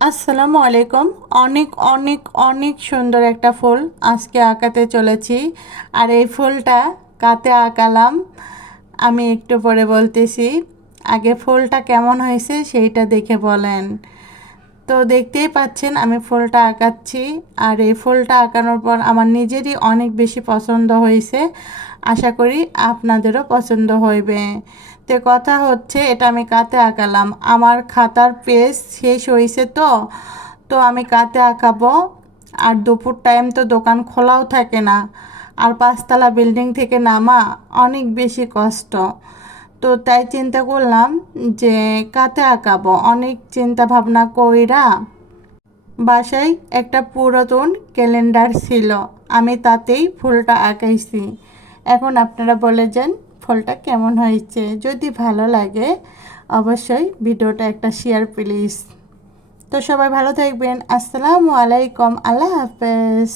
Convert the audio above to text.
আসসালামু আলাইকুম। অনেক অনেক অনেক সুন্দর একটা ফুল আজকে আঁকাতে চলেছি। আর এই ফুলটা কাতে আঁকালাম আমি একটু পরে বলতেছি। আগে ফুলটা কেমন হয়েছে সেইটা দেখে বলেন। তো দেখতেই পাচ্ছেন আমি ফুলটা আঁকাচ্ছি। আর এই ফুলটা আঁকানোর পর আমার নিজেরই অনেক বেশি পছন্দ হয়েছে। আশা করি আপনাদেরও পছন্দ হইবে। তো কথা হচ্ছে এটা আমি কাতে আঁকালাম, আমার খাতার পেজ শেষ হয়েছে। তো আমি কাতে আঁকাবো। আর দুপুর টাইম তো দোকান খোলাও থাকে না। আর পাঁচতলা বিল্ডিং থেকে নামা অনেক বেশি কষ্ট। তো তাই চিন্তা করলাম যে কাতে আঁকাবো। অনেক চিন্তা ভাবনা কইরা বাসায় একটা পুরাতন ক্যালেন্ডার ছিল, আমি তাতেই ফুলটা আঁকাইছি। এখন আপনারা বলে যান ফুলটা কেমন হয়েছে। যদি ভালো লাগে অবশ্যই ভিডিওটা একটা শেয়ার প্লিজ। তো সবাই ভালো থাকবেন। আসসালামু আলাইকুম, আল্লাহ হাফেজ।